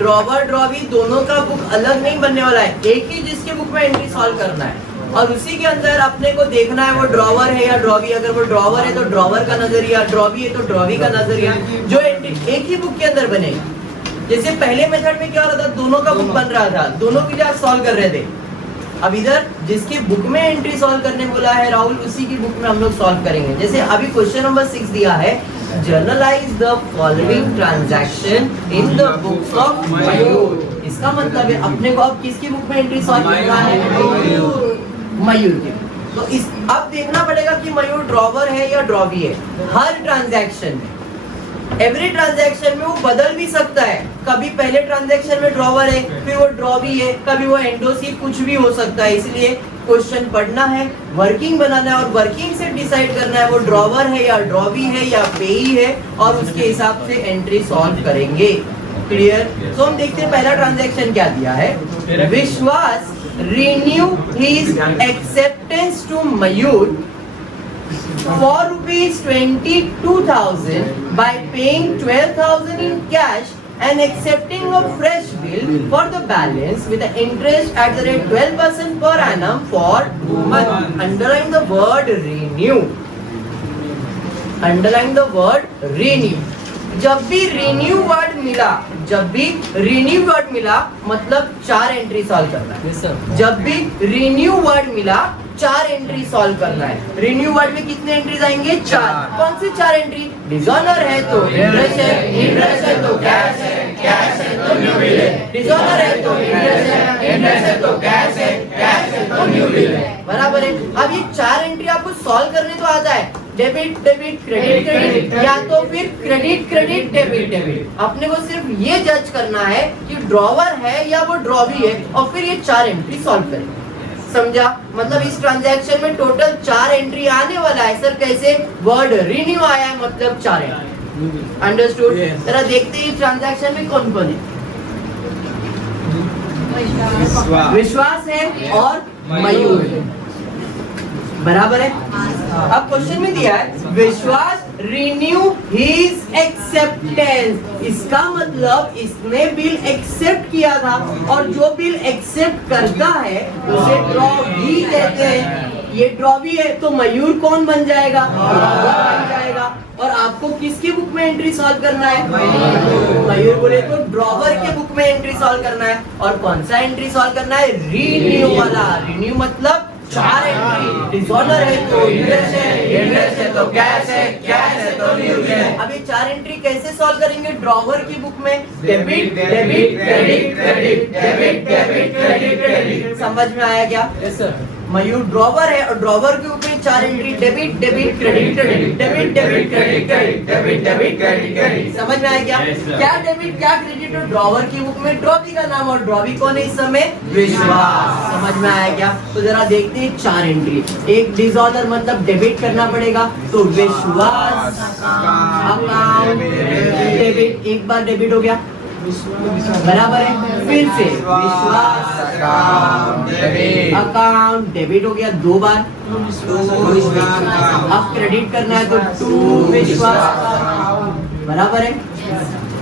Drawer drawee दोनों का book अलग नहीं बनने वाला है, एक ही जिसके बुक में एंट्री सॉल्व करना है और उसी के अंदर अपने को देखना है वो ड्रॉवर है या ड्रॉवी। अगर वो ड्रॉवर है तो ड्रॉवर का नजरिया, ड्रॉवी है तो ड्रॉवी का नजरिया, जो एंट्री एक ही बुक के अंदर बनेगी। जैसे पहले मेथड में क्या हो रहा था, दोनों का बुक बन रहा था, दोनों के लिए आप सॉल्व कर रहे थे। अब इधर जिसकी बुक में एंट्री सॉल्व करने बोला है राहुल, उसी की बुक में हम लोग सॉल्व करेंगे। जैसे अभी क्वेश्चन नंबर 6 दिया है, journalize the following transaction in the books of Mayur. इसका मतलब है अपने को अब किसकी बुक में एंट्री सॉल्व करना है, मयूर की। तो इस अब देखना पड़ेगा कि मयूर ड्रॉवर है या ड्रॉवी है। हर ट्रांजैक्शन में, एवरी ट्रांजैक्शन में वो बदल भी सकता है, कभी पहले ट्रांजैक्शन में ड्रॉवर है फिर वो ड्रॉवी है, कभी वो एंडोसी, कुछ भी हो सकता है। इसलिए क्वेश्चन पढ़ना है, वर्किंग बनाना है और वर्किंग से डिसाइड करना है वो ड्रॉवर है या ड्रॉवी है या पेई है और उसके हिसाब से एंट्री सॉल्व करेंगे। क्लियर? तो हम देखते हैं पहला ट्रांजैक्शन क्या दिया है। विश्वास renew his acceptance to Mayur for rupees 22,000 by paying 12,000 in cash and accepting a fresh bill for the balance with the interest at the rate 12% per annum for 2 months. Underline the word renew. Underline the word renew. जब भी renew word मिला, जब भी renew word मिला मतलब 4 entry solve करना है। yes, जब भी रिन्यू वर्ड मिला 4 एंट्री सॉल्व करना है। रिन्यू वर्ड में कितने एंट्रीज आएंगे? 4। कौन से 4 एंट्री? डिसऑनर है तो इंटरेस्ट है, इंटरेस्ट है तो कैश है, कैश है तो न्यू बिल है, डिसऑनर है तो इंटरेस्ट है, इंटरेस्ट है तो कैश है, कैश है तो न्यू बिल है। बराबर है। अब ये 4 एंट्री आपको सॉल्व करने तो आता है, डेबिट डेबिट क्रेडिट क्रेडिट या तो फिर क्रेडिट क्रेडिट डेबिट डेबिट। अपने को सिर्फ ये जज करना है कि ड्रॉवर है या वो ड्रॉवी है और फिर ये 4 एंट्री सॉल्व करेंगे। समझा? मतलब इस ट्रांजैक्शन में टोटल 4 एंट्री आने वाला है। सर कैसे? वर्ड रिन्यू आया है मतलब 4 एंट्री। अंडरस्टूड? जरा देखते हैं ट्रांजैक्शन में कौन कौन है। विश्वास है और मयूर है। बराबर है। अब क्वेश्चन में दिया है विश्वास रिन्यू हिज एक्सेप्टेंस। इसका मतलब इसने बिल एक्सेप्ट किया था और जो बिल एक्सेप्ट करता है उसे ड्रॉवी कहते हैं। ये ड्रॉवी है तो मयूर कौन बन जाएगा? बन जाएगा। और आपको किसकी बुक में एंट्री सॉल्व करना है? मयूर बोले तो ड्रॉवर के बुक में एंट्री सॉल्व करना है। और कौन सा एंट्री सॉल्व करना है? रिन्यू वाला। रिन्यू मतलब 4 एंट्री। डिसऑनर है तो इंटरेस्ट है, इंटरेस्ट है तो कैश है, कैश है तो न्यू बिल है। अब ये 4 एंट्री कैसे सॉल्व करेंगे? ड्रॉवर की बुक में debit debit credit credit debit debit credit credit. समझ में आया क्या? Yes sir. मयूर ड्रॉवर है और ड्रॉवर के ऊपर 4 entry debit debit credit credit debit debit credit credit debit debit credit credit. समझ में आया क्या? क्या डेबिट क्या क्रेडिट? और ड्रॉवर की बुक में ड्रॉवी का नाम और ड्रॉवी कौन है इस समय? विश्वास। समझ में आया क्या? तो जरा देखते हैं 4 एंट्री। एक डिसऑनर मतलब डेबिट करना पड़ेगा तो विश्वास अकाउंट डेबिट, एक बार डेबिट हो गया बराबर है। फिर से विश्वास अकाउंट डेबिट हो गया 2 बार। अब क्रेडिट करना है तो 2 विश्वास बराबर है।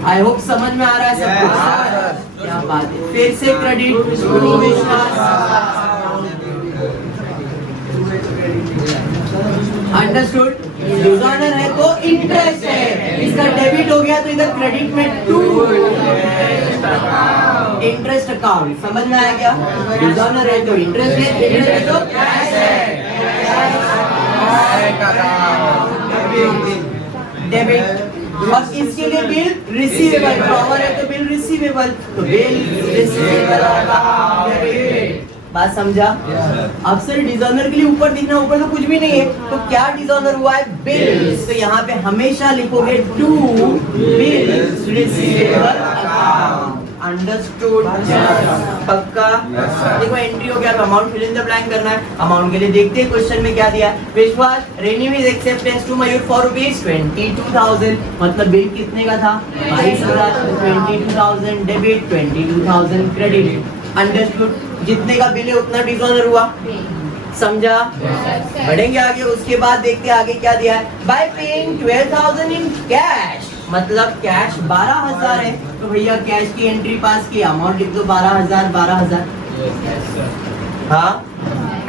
आई होप समझ में आ रहा है सब कुछ। क्या बात है। फिर से क्रेडिट 2 विश्वास। अंडरस्टूड? डिसऑनर है तो इंटरेस्ट है, इसका डेबिट हो गया तो इधर क्रेडिट में 2 इंटरेस्ट अकाउंट। समझ में आया क्या? डिसऑनर है तो इंटरेस्ट है, इंटरेस्ट है तो कैश है, डेबिट। और इसके लिए बिल रिसीवेबल, ड्रॉवर है तो बिल रिसीवेबल तो बिल रिसीवेबल डेबिट। बात समझा? अब सर डिसऑनर के लिए ऊपर दिखना, ऊपर तो कुछ भी नहीं है तो क्या डिसऑनर हुआ है? बिल। तो यहाँ पे हमेशा लिखोगे 2 बिल रिसीवेबल अकाउंट। अंडरस्टूड? पक्का? देखो एंट्री हो गया तो amount fill in the blank करना है। अमाउंट के लिए देखते हैं क्वेश्चन में क्या दिया। Vishwas renew his acceptance to Mayur for rupees 22,000। मतलब बिल कितने का था? 22,000। 22,000 डेबिट, 22,000 क्रेडिट। अंडरस्टूड? जितने का बिल है उतना डिसऑनर हुआ। समझा? बढ़ेंगे आगे। उसके बाद देखते हैं आगे क्या दिया है। बाय पेइंग 12,000 इन कैश मतलब कैश 12,000 है, तो भैया कैश की एंट्री पास की, अमाउंट लिख दो 12,000 12,000। हाँ,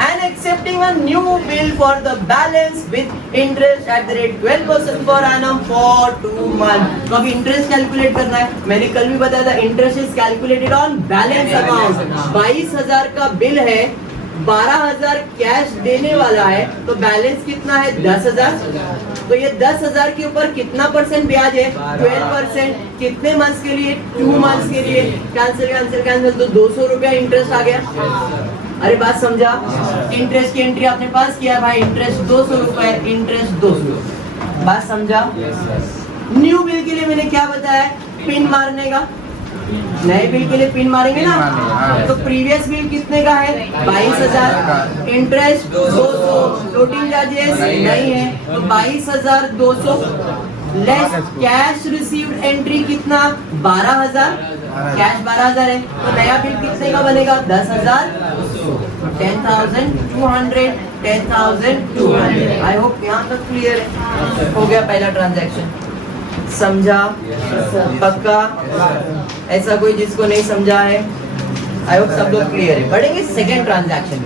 and accepting a new bill for the balance with interest at the rate 12% per annum for 2 months। तो अब इंटरेस्ट कैलकुलेट करना है। मैंने कल भी बताया था, interest is calculated on balance amount. 22,000 का बिल है, 12,000 कैश देने वाला है, तो बैलेंस कितना है 10,000। तो ये 10,000 के ऊपर कितना परसेंट ब्याज है 12%। कितने मंथ्स के लिए 2 मंथ्स के लिए। कैंसिल कैंसिल कैंसिल, तो 200 रुपया इंटरेस्ट आ गया। अरे बात समझा? इंटरेस्ट की एंट्री आपने पास किया भाई, इंटरेस्ट 200 रुपए, इंटरेस्ट 200। बात समझा? न्यू बिल के लिए मैंने क्या बताया, पिन मारने का। नए बिल के लिए पिन मारेंगे ना, तो प्रीवियस बिल कितने का है 22,000, इंटरेस्ट 200, फ्लोटिंग चार्जेस नहीं है, तो 22,200 लेस कैश रिसीव्ड एंट्री कितना 12,000, कैश 12,000 है, तो नया बिल कितने का बनेगा 10,000, 10,200, 10,200। आई होप यहाँ तक क्लियर है। हो गया पहला ट्रांजैक्शन। समझा? पक्का? ऐसा कोई जिसको नहीं समझा है? आई होप सब लोग क्लियर है। बढ़ेंगे second transaction.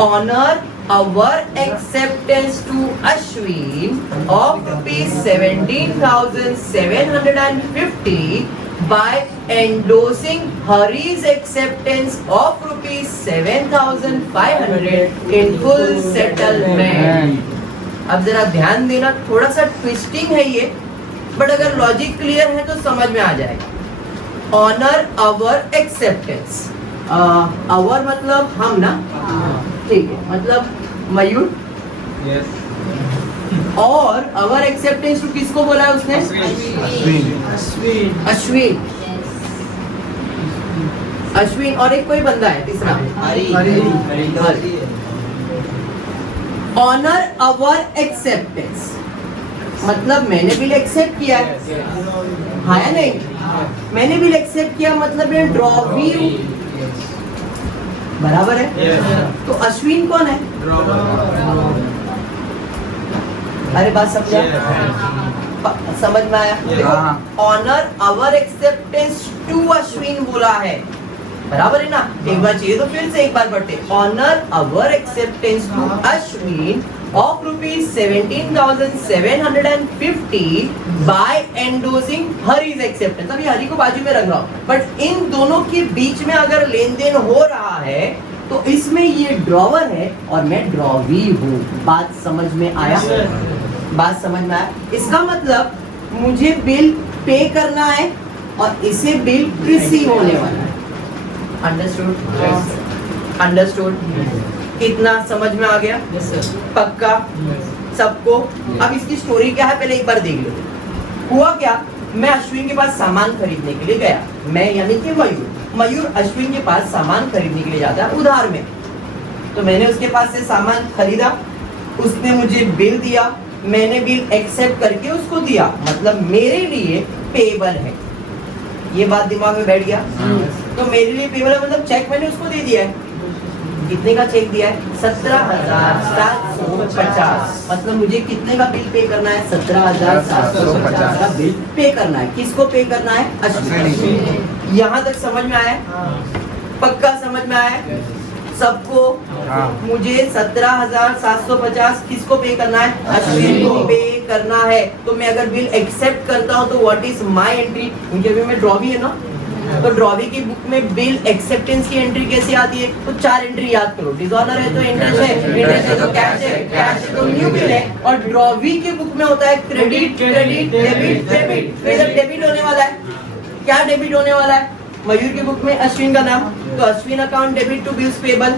Honour our acceptance to Ashwin of rupees 17,750 by endorsing Hari's acceptance of rupees 7,500 in full settlement। अब जरा ध्यान देना, थोड़ा सा ट्विस्टिंग है ये, बट अगर लॉजिक क्लियर है तो समझ में आ जाएगा। ऑनर अवर एक्सेप्टेंस, अवर मतलब हम ना, ठीक है, मतलब मयूर। yes. और अवर एक्सेप्टेंस टू किसको बोला है उसने? अश्विन। अश्विन और एक कोई बंदा है तीसरा, ऑनर अवर एक्सेप्टेंस मतलब मैंने बिल एक्सेप्ट किया है, हाँ या नहीं? मैंने बिल एक्सेप्ट किया मतलब ये ड्रॉवी बराबर है। तो अश्विन कौन है? अरे बात समझा? समझ में आया? देखो, honour our acceptance to Ashwin बोला है, बराबर है ना? एक बार चाहिए तो फिर से एक बार पढ़ते। Honour our acceptance to Ashwin of rupees 17,750 by endorsing Hari's acceptance। अभी हरि को बाजू में रख रहा हूँ, बट इन दोनों के बीच में अगर लेन देन हो रहा है तो इसमें ये ड्रॉवर है और मैं ड्रॉवी हूँ। बात समझ में आया? बात समझ में आया? इसका मतलब मुझे बिल पे करना है और इसे बिल रिसीव होने वाला है। अंडरस्टूड? अंडरस्टूड? कितना समझ में आ गया? yes, पक्का? yes. सबको? अब इसकी स्टोरी क्या है पहले एक बार देख लो। हुआ क्या, मैं अश्विन के पास सामान खरीदने के लिए गया, मैं यानी कि मयूर अश्विन के पास सामान खरीदने के लिए जाता है उधार में। तो मैंने उसके पास से सामान खरीदा, उसने मुझे बिल दिया, मैंने बिल एक्सेप्ट करके उसको दिया, मतलब मेरे लिए पेबल है। ये बात दिमाग में बैठ गया? तो मेरे लिए पेबल है मतलब चेक मैंने उसको दे दिया है। कितने का चेक दिया है? 17,750। मतलब मुझे कितने का बिल पे करना है? 17,750 का बिल पे करना है। किसको पे करना है? अश्विन। यहाँ तक समझ में आया? पक्का समझ में आया सबको? मुझे 17,750 किसको पे करना है? अश्विन को पे करना है। तो मैं अगर बिल एक्सेप्ट करता हूँ तो व्हाट इज माय एंट्री? क्योंकि अभी मैं ड्रॉवी है ना, तो ड्रॉवी की बुक में बिल एक्सेप्टेंस की एंट्री कैसे आती है? तो 4 एंट्री याद करो। डिसऑनर है तो इंटरेस्ट है, इंटरेस्ट है तो कैश है, कैश है तो न्यू बिल है, और ड्रॉवी की बुक में होता है क्रेडिट क्रेडिट डेबिट डेबिट। तो इधर डेबिट होने वाला है। क्या डेबिट होने वाला है? मयूर की बुक में अश्विन का नाम, तो Ashwin account debit to bills payable,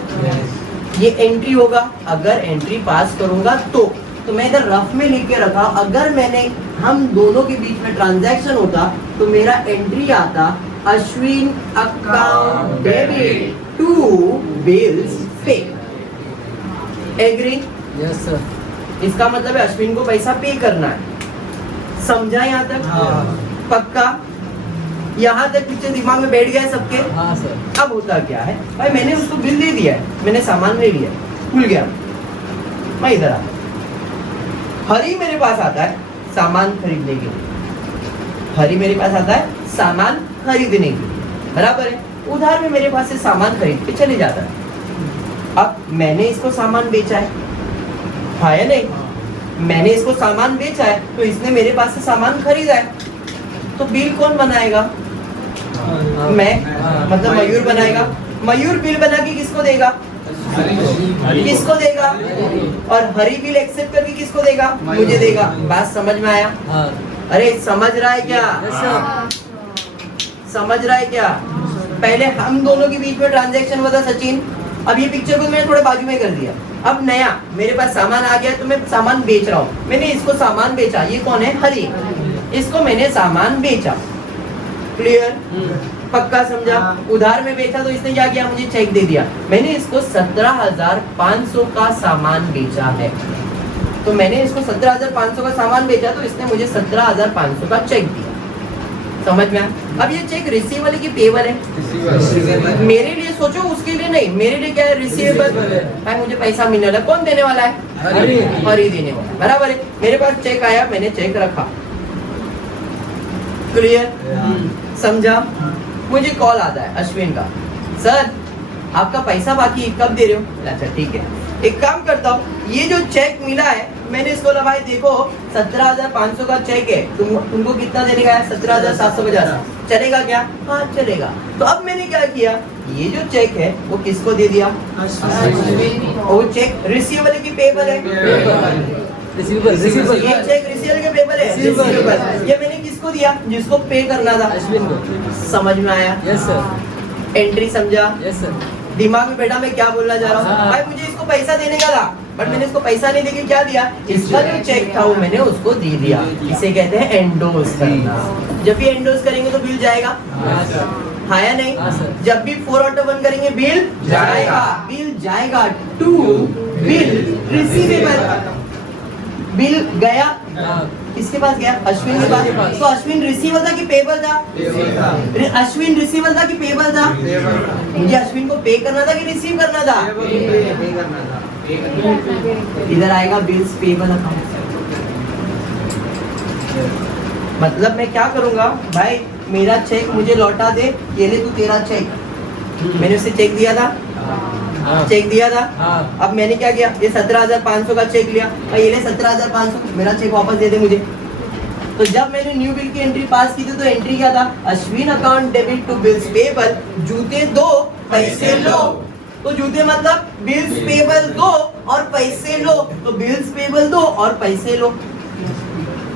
ये एंट्री होगा। अगर एंट्री पास करूंगा तो मैं इधर रफ में लिख के रखा, अगर मैंने हम दोनों के बीच में ट्रांजैक्शन होता तो मेरा एंट्री आता Ashwin account debit to bills pay. Agree? Yes sir. इसका मतलब है अश्विन को पैसा पे करना है। समझा यहाँ तक? पक्का? यहाँ तक पीछे दिमाग में बैठ गया है सबके? हाँ सर। अब होता क्या है भाई, मैंने उसको बिल दे दिया है, मैंने सामान ले लिया, भूल गया, मैं इधर आता, हरी मेरे पास आता है सामान खरीदने के लिए, हरी मेरे पास आता है सामान खरीदने के लिए, बराबर है। उधार में मेरे पास से सामान खरीद के चले जाता है। अब मैंने इसको सामान बेचा है, हाँ या नहीं? मैंने इसको सामान बेचा है तो इसने मेरे पास से सामान खरीदा है, तो बिल कौन बनाएगा? मैं, मतलब मयूर बनाएगा। मयूर बिल बना के किसको देगा? किसको देगा? और हरी बिल एक्सेप्ट करके किसको देगा? मुझे देगा। बात समझ में आया? अरे समझ रहा है क्या? समझ रहा है क्या? पहले हम दोनों के बीच में ट्रांजैक्शन हुआ था सचिन, अब ये पिक्चर को मैंने थोड़ा बाजू में कर दिया। अब नया मेरे पास सामान आ गया तो मैं सामान बेच रहा हूँ। मैंने इसको सामान बेचा, ये कौन है? हरी। इसको मैंने सामान बेचा, क्लियर? पक्का समझा? उधार में बेचा तो इसने क्या किया? मुझे चेक दे दिया। मैंने इसको 17,500 का सामान बेचा है, तो मैंने इसको 17,500 का सामान बेचा तो इसने मुझे 17,500 का चेक दिया। समझ में आया? अब ये चेक रिसीवेबल की पेबल है? मेरे लिए सोचो, उसके लिए नहीं। मेरे लिए क्या है? रिसीवेबल। भाई मुझे पैसा मिलने वाला, कौन देने वाला है? हरी देने वाला, बराबर है। मेरे पास चेक आया, मैंने चेक रखा, क्लियर? समझा? मुझे कॉल आता है अश्विन का, सर आपका पैसा बाकी कब दे रहे हो? अच्छा ठीक है, एक काम करता हूँ, ये जो चेक मिला है मैंने इसको बोला भाई देखो 17,500 का चेक है, तुमको कितना देने का है? 17,750। चलेगा क्या? हाँ चलेगा। तो अब मैंने क्या किया, ये जो चेक है वो किसको दे दिया? वो चेक रिसीवेबल की पेबल है, रिसीवेबल। ये चेक रिसीवेबल के पेबल है, रिसीवेबल। ये मैंने किसको दिया? जिसको पे करना था, अश्विन को। समझ में आया? Yes sir. एंट्री समझा? Yes sir. दिमाग में बैठा मैं क्या बोलना चाह रहा हूँ? भाई मुझे इसको पैसा देने का था, बट मैंने इसको पैसा नहीं देके क्या दिया? इसका जो चेक था वो मैंने उसको दे दिया। इसे कहते हैं एंडोर्स करना। जब भी एंडोर्स करेंगे तो बिल जाएगा, हाँ या नहीं? जब भी 4/1 करेंगे बिल जाएगा, बिल जाएगा टू बिल रिसीवेबल। बिल गया किसके पास गया? अश्विन के पास। तो अश्विन रिसीवेबल था कि पेबल था? अश्विन रिसीवेबल था कि पेबल था? मुझे अश्विन को पे करना था कि रिसीव करना था? इधर आएगा बिल्स पेबल अकाउंट। मतलब मैं क्या करूंगा, भाई मेरा चेक मुझे लौटा दे, ये ले तू तेरा चेक। मैंने उसे चेक दिया था, चेक दिया था। अब मैंने क्या किया, ये 17,500 का चेक लिया, ये ले 17,500, मेरा चेक वापस दे दे मुझे। तो जब मैंने न्यू बिल की एंट्री पास की थी तो एंट्री क्या था? Ashwin account debit to bills payable, जूते दो पैसे लो। तो जूते मतलब बिल्स पेबल दो और पैसे लो, तो बिल्स पेबल दो और पैसे लो।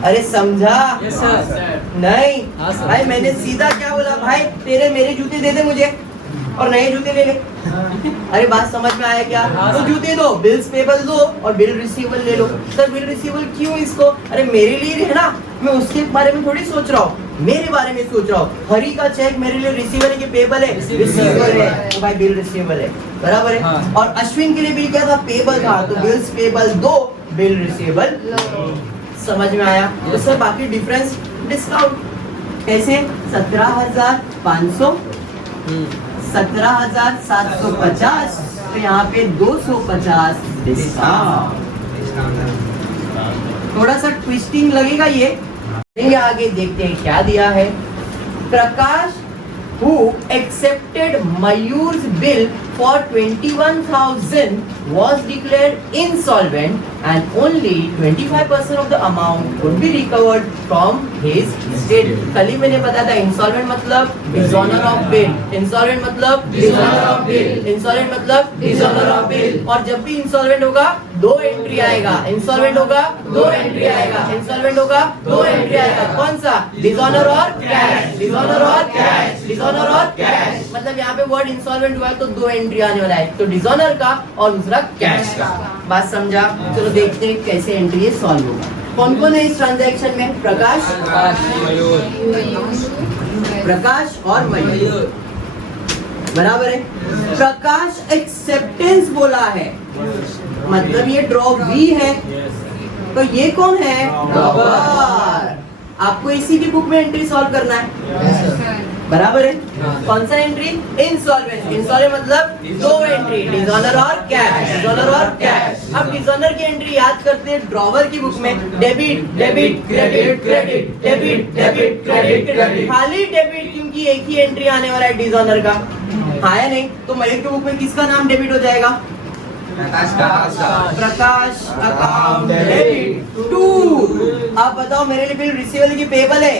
अरे समझा? yes, नहीं भाई मैंने सीधा क्या बोला, भाई तेरे मेरे जूते दे दे मुझे और नए जूते ले ले। अरे बात समझ में आया क्या? तो जूते दो, बिल्स पेबल दो और बिल रिसीवेबल ले लो। सर बिल रिसीवेबल क्यों इसको? अरे मेरे लिए है ना, मैं उसके बारे में थोड़ी सोच रहा हूँ, मेरे बारे में सोच रहा हूँ। हरी का चेक मेरे लिए रिसीवेबल है कि पेबल है? रिसीवेबल है, तो भाई बिल रिसीवेबल है, बराबर है। और अश्विन के लिए बिल क्या था? पेबल था, तो बिल्स पेबल दो, बिल रिसीवेबल। समझ में आया? तो सर बाकी डिफरेंस डिस्काउंट कैसे? 17,500, 17,750, तो यहाँ पे 250 डिस्काउंट। थोड़ा सा ट्विस्टिंग लगेगा ये, आगे देखते हैं क्या दिया है। प्रकाश who accepted Mayur's bill for 21,000 was declared insolvent and only 25% of the amount could be recovered from his estate। कल ही मैंने बताया था इंसॉल्वेंट मतलब डिसऑनर ऑफ बिल, इंसॉल्वेंट मतलब डिसऑनर ऑफ बिल, इंसॉल्वेंट मतलब डिसऑनर ऑफ बिल। और जब भी इंसॉल्वेंट होगा दो एंट्री आएगा, इंसॉल्वेंट होगा दो एंट्री आएगा, इंसॉल्वेंट होगा दो एंट्री आएगा। कौन सा? डिसऑनर और कैश, डिसऑनर और कैश, डिसऑनर और कैश। मतलब यहाँ पे वर्ड इंसॉल्वेंट हुआ है तो दो एंट्री आने वाला है, तो डिसऑनर का और दूसरा कैश का। बात समझा? चलो देखते हैं कैसे एंट्री ये सॉल्व होगा। कौन कौन है इस ट्रांजैक्शन में? प्रकाश, प्रकाश और मयूर, बराबर है। प्रकाश एक्सेप्टेंस बोला है, मतलब ये ड्रॉ वी है, तो ये कौन है? ड्रॉवर। आपको इसी की बुक में एंट्री सॉल्व करना है। बराबर है। कौन सा एंट्री? इंसॉल्वेंट। इंसॉल्वेंट मतलब दो एंट्री, डिसऑनर और कैश, डिसऑनर और कैश। अब डिसऑनर की एंट्री याद करते हैं ड्रॉवर की बुक में, debit debit credit credit, debit debit credit credit, खाली डेबिट, क्योंकि एक ही एंट्री आने वाला है डिसऑनर का, आया नहीं तो मयूर की बुक में किसका नाम डेबिट हो जाएगा? प्रकाश अकाउंट डेबिट टू। आप बताओ मेरे लिए बिल रिसीवेबल की पेबल है,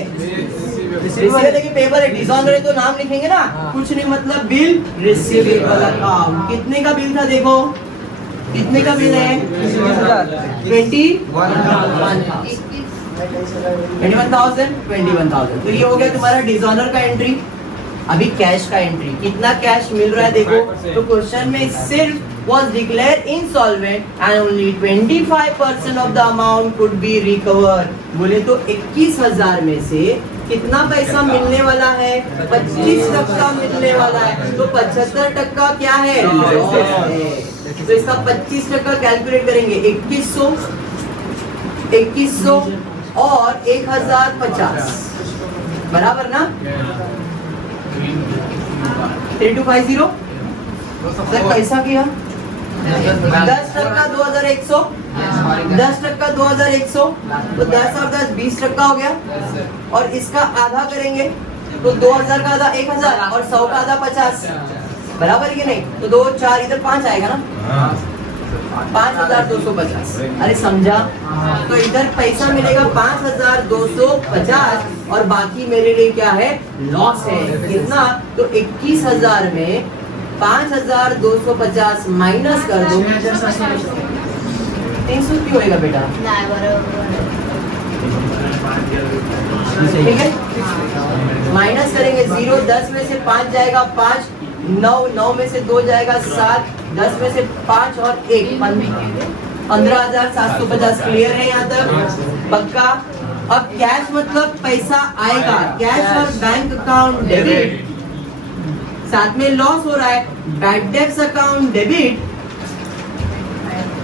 रिसीवेबल की पेबल है, डिसऑनर है तो नाम लिखेंगे ना, कुछ नहीं मतलब बिल रिसीवेबल अकाउंट। कितने का बिल था देखो, कितने का बिल है? 21,000। तो ये हो गया तुम्हारा डिसऑनर का एंट्री। अभी कैश का एंट्री, कितना कैश मिल रहा है देखो। तो क्वेश्चन में सिर्फ was declared insolvent and only 25% of the amount could be recovered। बोले तो 21,000 में से कितना पैसा मिलने वाला है? 25% मिलने वाला है। तो 75% क्या है? लॉस है। तो इसका 25% कैलकुलेट करेंगे, 2100 और 1050 बराबर ना? 3250। सर कैसा किया? 10% 2100, 10% 2100, तो 10 और 10 20% हो गया। और इसका आधा करेंगे तो 2000 का आधा 1000 और 100 का आधा 50, बराबर कि नहीं? तो 2 4 इधर 5 आएगा ना, 5250। अरे समझा? तो इधर पैसा मिलेगा 5250 और बाकी मेरे लिए क्या है? लॉस है। कितना? तो 21,000 में 5250 माइनस कर दो, 300 क्यों होएगा बेटा? ठीक है, माइनस करेंगे 0, 10 में से 5 जाएगा 5, 9 में से 2 जाएगा 7, 10 में से 5 और 1 15,750। क्लियर है यहाँ तक? पक्का। अब कैश मतलब पैसा आएगा, कैश और बैंक अकाउंट डेबिट, साथ में लॉस हो रहा है, bad debts account debit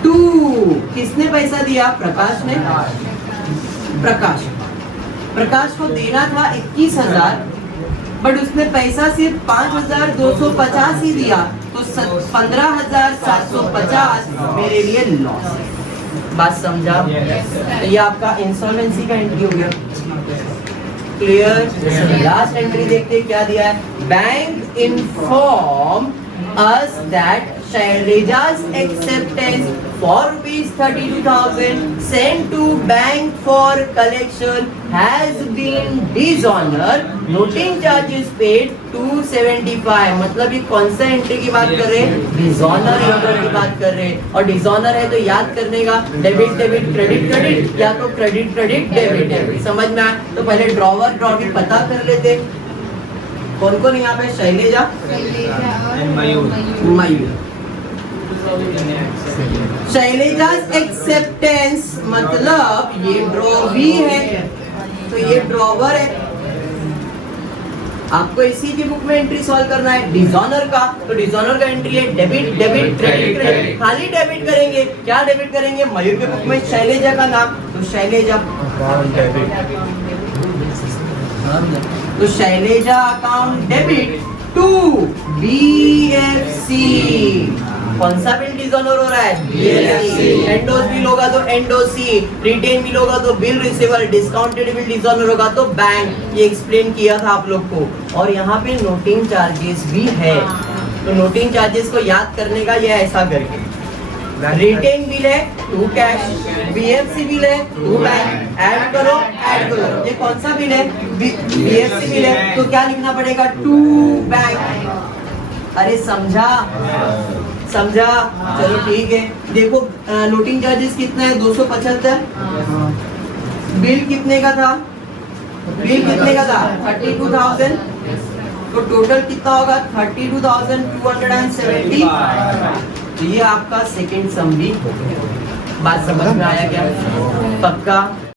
to. किसने पैसा दिया? प्रकाश ने। प्रकाश को देना था 21,000, बट उसने पैसा सिर्फ 5250 ही दिया, तो 15,750 मेरे लिए लॉस है। बात समझा? तो ये आपका इंसॉल्वेंसी का एंट्री हो गया। क्लियर? लास्ट एंट्री देखते हैं क्या दिया है। Bank inform us that Shailaja's acceptance for ₹32,000 sent to bank for collection has been dishonored, noting charges paid 275। मतलब ये कौन सा एंट्री की बात कर रहे हैं? डिसऑनर एंट्री की बात कर रहे हैं। और डिसऑनर है तो याद करने का डेबिट डेबिट क्रेडिट क्रेडिट, या तो क्रेडिट क्रेडिट डेबिट डेबिट। समझ में आया? तो पहले ड्रॉवर ड्रॉवी पता कर लेते। कौन कौन यहाँ पे? शैलेजा, मयूर। शैलेजा एक्सेप्टेंस मतलब ये ड्रॉवी है, तो ये ड्रॉवर है। आपको इसी की बुक में एंट्री सॉल्व करना है डिसऑनर का। तो डिसऑनर का एंट्री है डेबिट डेबिट क्रेडिट क्रेडिट, खाली डेबिट करेंगे। क्या डेबिट करेंगे? मयूर के बुक में शैलेजा का नाम, तो शैलेजा, तो Shaileja account debit to BFC। कौन सा बिल डिसऑनर हो रहा है? BFC। एंडोस बिल होगा तो एंडोसी, रिटेन बिल होगा तो bill receiver, discounted bill dishonour होगा तो बैंक। ये एक्सप्लेन किया था आप लोग को। और यहाँ पे नोटिंग चार्जेस भी है, तो नोटिंग चार्जेस को याद करने का ये ऐसा करके, रिटेन बिल है टू कैश, BFC बिल है टू बैंक, ऐड करो ऐड करो। ये कौन सा बिल है? BFC बिल है, तो क्या लिखना पड़ेगा? To bank. अरे समझा? समझा? चलो ठीक है। देखो नोटिंग चार्जेस कितना है? 275। बिल कितने का था? बिल कितने का था? 32,000। तो टोटल कितना होगा? 32,270। तो ये आपका सेकंड सम भी हो गया। बात समझ में आया क्या? पक्का?